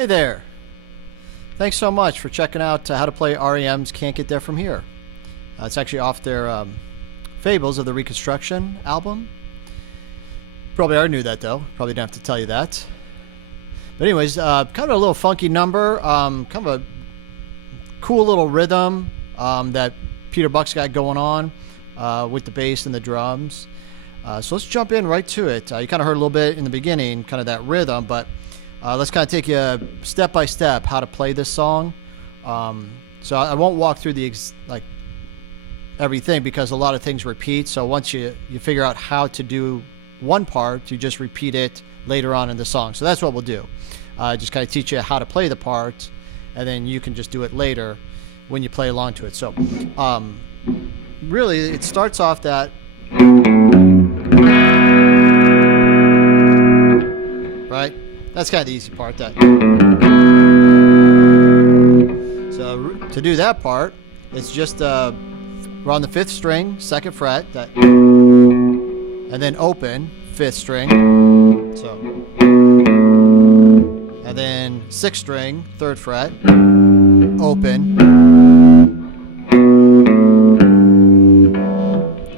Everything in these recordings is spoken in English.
Hey there. Thanks so much for checking out how to play R.E.M's Can't Get There From Here. It's actually off their Fables of the Reconstruction album. Probably already knew that though. Probably didn't have to tell you that. But anyways, kind of a little funky number. Kind of a cool little rhythm that Peter Buck's got going on with the bass and the drums. So let's jump in right to it. You kind of heard a little bit in the beginning, kind of that rhythm, but let's kind of take you step by step how to play this song. So I won't walk through the everything because a lot of things repeat. So once you figure out how to do one part, you just repeat it later on in the song. So that's what we'll do. Just kind of teach you how to play the part, and then you can just do it later when you play along to it. So really, it starts off that. Right? That's kind of the easy part. That. So to do that part, it's just we're on the 5th string, 2nd fret, that, and then open 5th string. So, and then 6th string, 3rd fret, open,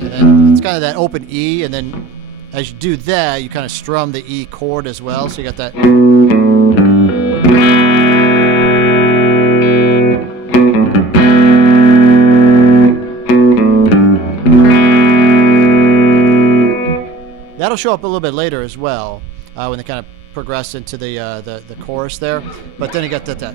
and then it's kind of that open E, and then as you do that, you kind of strum the E chord as well. So you got that. That'll show up a little bit later as well when they kind of progress into the chorus there. But then you got that.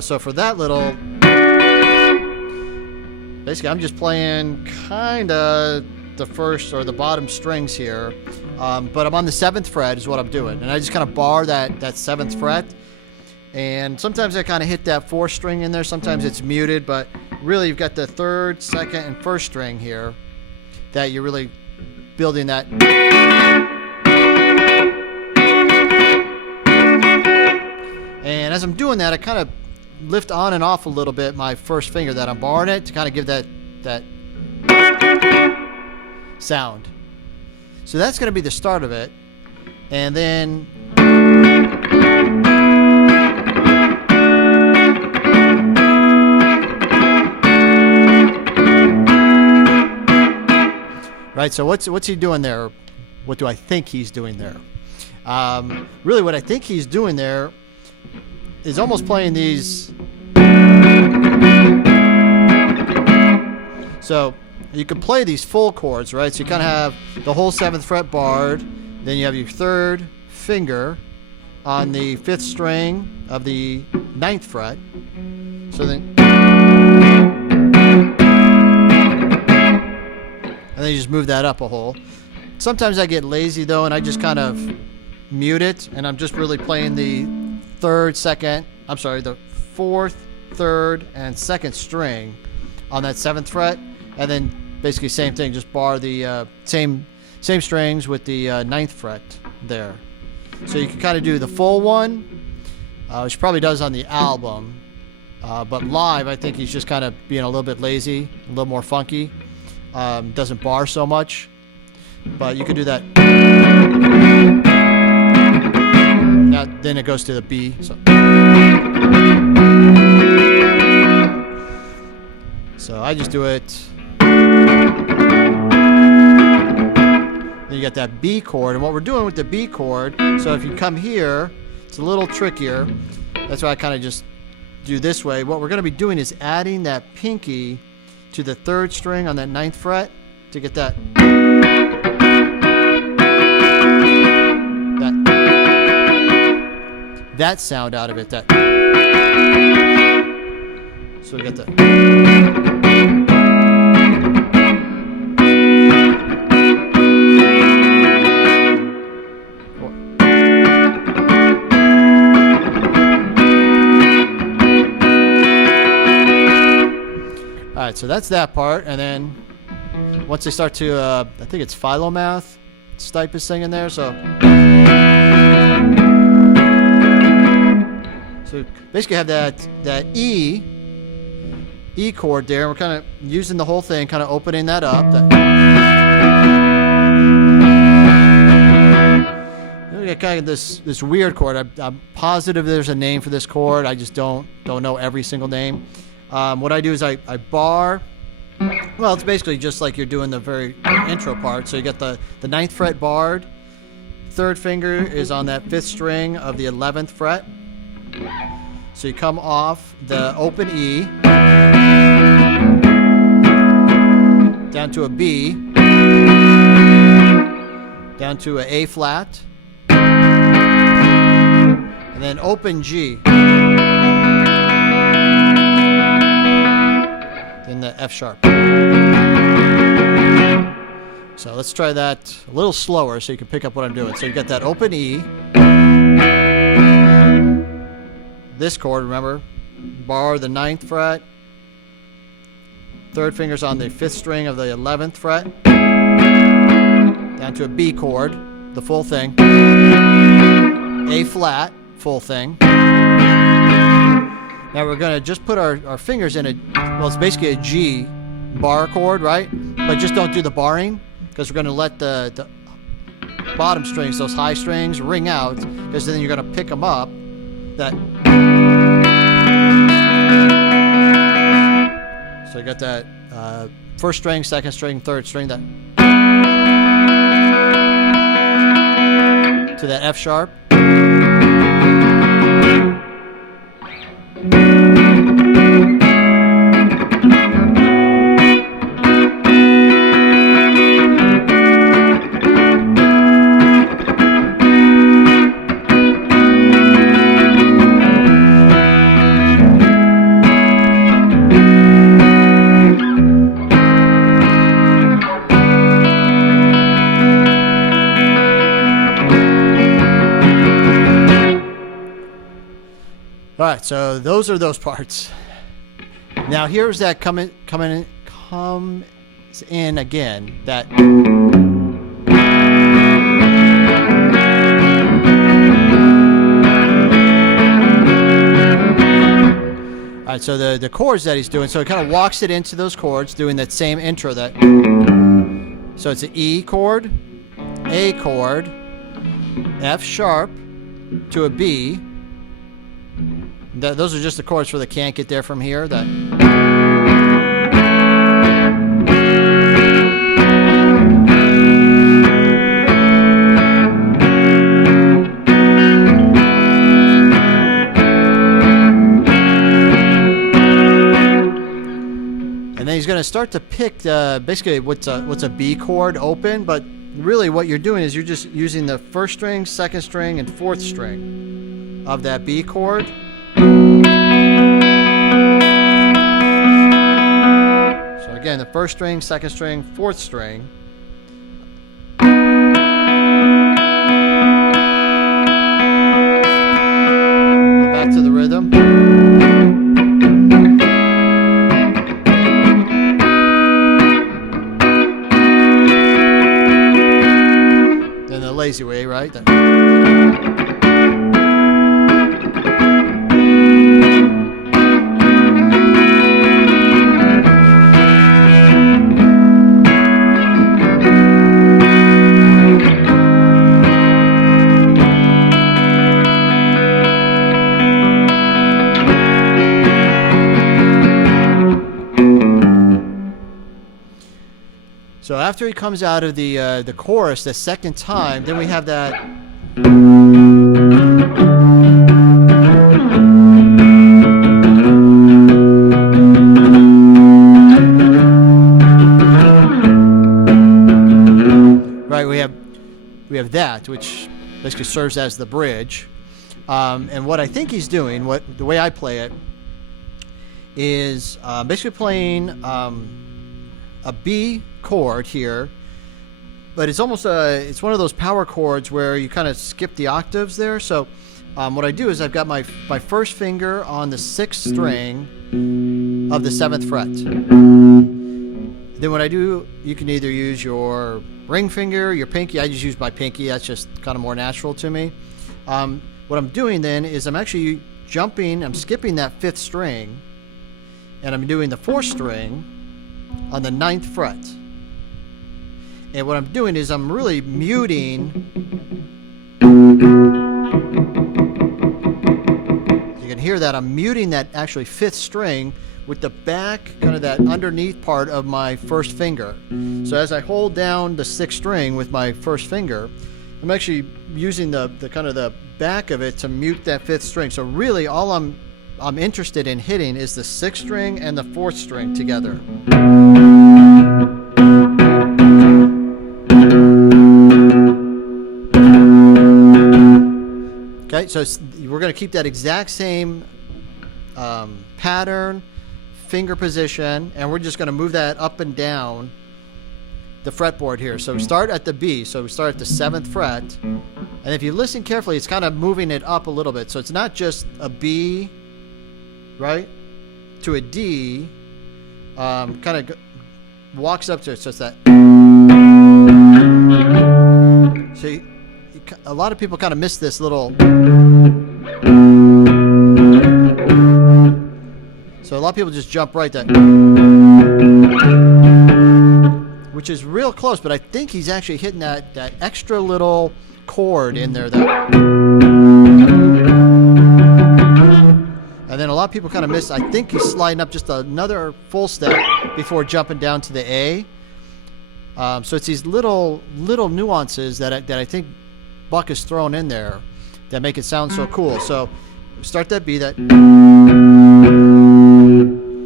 So for that little, basically I'm just playing kind of the first or the bottom strings here, but I'm on the 7th fret is what I'm doing, and I just kind of bar that 7th fret, and sometimes I kind of hit that 4th string in there, sometimes it's muted, but really you've got the 3rd, 2nd, and 1st string here that you're really building that. And as I'm doing that, I kind of lift on and off a little bit my first finger that I'm barring it to kind of give that sound. So that's going to be the start of it. And then right, so what's he doing there? What do I think he's doing there? Really what I think he's doing there is almost playing these. So you can play these full chords, right? So you kind of have the whole 7th fret barred, then you have your 3rd finger on the 5th string of the 9th fret. So then, and then you just move that up a hole. Sometimes I get lazy though, and I just kind of mute it, and I'm just really playing the 3rd, 2nd, I'm sorry, the 4th, 3rd, and 2nd string on that 7th fret, and then basically same thing, just bar the same strings with the 9th fret there. So you can kind of do the full one, which probably does on the album, but live I think he's just kind of being a little bit lazy, a little more funky, doesn't bar so much, but you could do that. Now, then it goes to the B. So I just do it. Then you got that B chord, and what we're doing with the B chord, so if you come here, it's a little trickier. That's why I kind of just do this way. What we're going to be doing is adding that pinky to the 3rd string on that 9th fret to get that. That sound out of it. That. So we got the. All right, so that's that part, and then once they start to, I think it's Philomath, Stipe is singing there, so. So basically have that E E chord there. We're kind of using the whole thing, kind of opening that up. We got kind of this weird chord. I'm positive there's a name for this chord. I just don't know every single name. What I do is I bar. Well, it's basically just like you're doing the very intro part. So you got the 9th fret barred. 3rd finger is on that 5th string of the 11th fret. So you come off the open E down to a B, down to an A flat, and then open G, then the F sharp. So let's try that a little slower so you can pick up what I'm doing. So you got that open E, this chord, remember, bar the 9th fret, 3rd finger's on the 5th string of the 11th fret, down to a B chord, the full thing, A flat, full thing. Now we're going to just put our fingers in well, it's basically a G bar chord, right? But just don't do the barring, because we're going to let the bottom strings, those high strings, ring out, because then you're going to pick them up. So you got that 1st string, 2nd string, 3rd string, that to that F sharp. All right, so those are those parts. Now here's that comes in again. That all right, so the chords that he's doing. So he kind of walks it into those chords, doing that same intro. So it's an E chord, A chord, F sharp to a B. Those are just the chords for the can't get there from here. And then he's going to start to pick basically what's a B chord open, but really what you're doing is you're just using the 1st string, 2nd string, and 4th string of that B chord. So again, the 1st string, 2nd string, 4th string. Back to the rhythm. Then the lazy way, right? So after he comes out of the chorus the 2nd time, then we have that. Right, we have that, which basically serves as the bridge. And what I think he's doing, the way I play it, is basically playing a B chord here, but it's almost it's one of those power chords where you kind of skip the octaves there. So what I do is I've got my 1st finger on the 6th string of the 7th fret. Then what I do, you can either use your ring finger, your pinky. I just use my pinky. That's just kind of more natural to me. What I'm doing then is I'm actually I'm skipping that 5th string, and I'm doing the 4th string on the 9th fret. And what I'm doing is I'm really muting. You can hear that I'm muting that actually 5th string with the back, kind of that underneath part of my 1st finger. So as I hold down the 6th string with my 1st finger, I'm actually using the kind of the back of it to mute that 5th string. So really all I'm interested in hitting is the 6th string and the 4th string together. Okay, so we're going to keep that exact same pattern, finger position, and we're just going to move that up and down the fretboard here. So we start at the B, so we start at the 7th fret, and if you listen carefully, it's kind of moving it up a little bit. So it's not just a B, right, to a D, kind of walks up to it, so it's that. See, a lot of people kind of miss this little. So a lot of people just jump right that, which is real close, but I think he's actually hitting that extra little chord in there. And then a lot of people kind of miss. I think he's sliding up just another full step before jumping down to the A. So it's these little nuances that I think Buck is thrown in there that make it sound so cool. So start that B, that,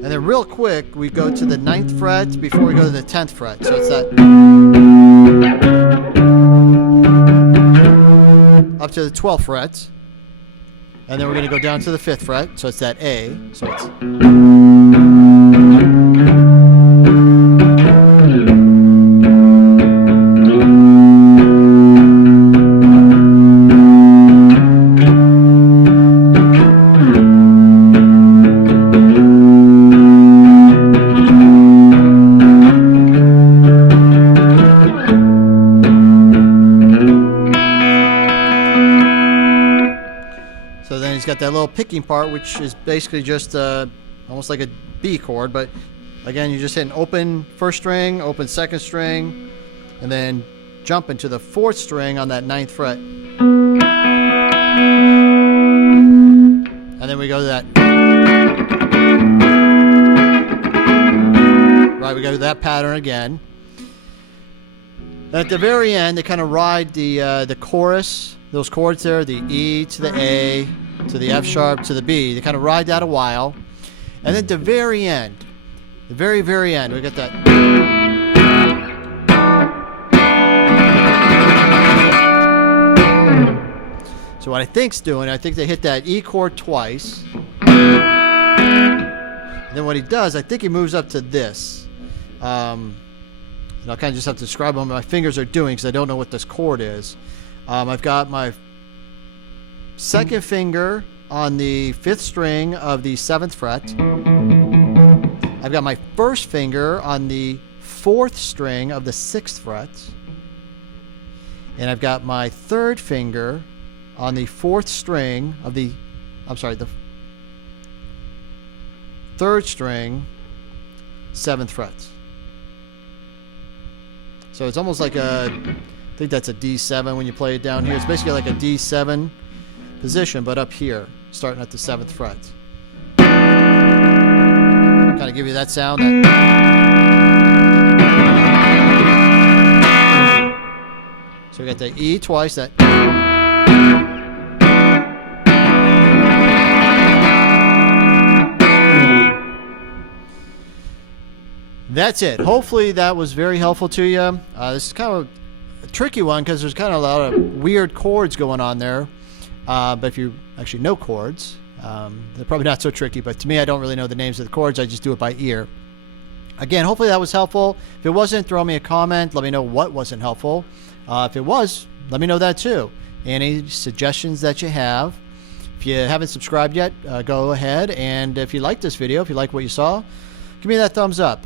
and then real quick we go to the 9th fret before we go to the 10th fret. So it's that up to the 12th fret, and then we're going to go down to the 5th fret. So it's that A. So it's. So then he's got that little picking part, which is basically just almost like a B chord, but again, you just hit an open 1st string, open 2nd string, and then jump into the 4th string on that 9th fret. And then we go to that. Right, we go to that pattern again. At the very end, they kind of ride the chorus, those chords there, the E to the A, to the F sharp, to the B. They kind of ride that a while. And then at the very end, the very, very end, we got that. So what I think's doing, I think they hit that E chord twice. And then what he does, I think he moves up to this. And I'll kind of just have to describe what my fingers are doing because I don't know what this chord is. I've got my 2nd finger on the 5th string of the 7th fret. I've got my 1st finger on the 4th string of the 6th fret. And I've got my 3rd finger on the 4th string of the 3rd string, 7th fret. So it's almost like I think that's a D7 when you play it down here. It's basically like a D7 position, but up here, starting at the 7th fret. Kind of give you that sound. So we got the E twice, that. That's it. Hopefully that was very helpful to you. This is kind of a tricky one because there's kind of a lot of weird chords going on there. But if you actually know chords, they're probably not so tricky. But to me, I don't really know the names of the chords. I just do it by ear. Again, hopefully that was helpful. If it wasn't, throw me a comment. Let me know what wasn't helpful. If it was, let me know that too. Any suggestions that you have. If you haven't subscribed yet, go ahead. And if you like this video, if you like what you saw, give me that thumbs up.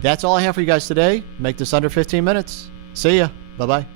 That's all I have for you guys today. Make this under 15 minutes. See ya. Bye-bye.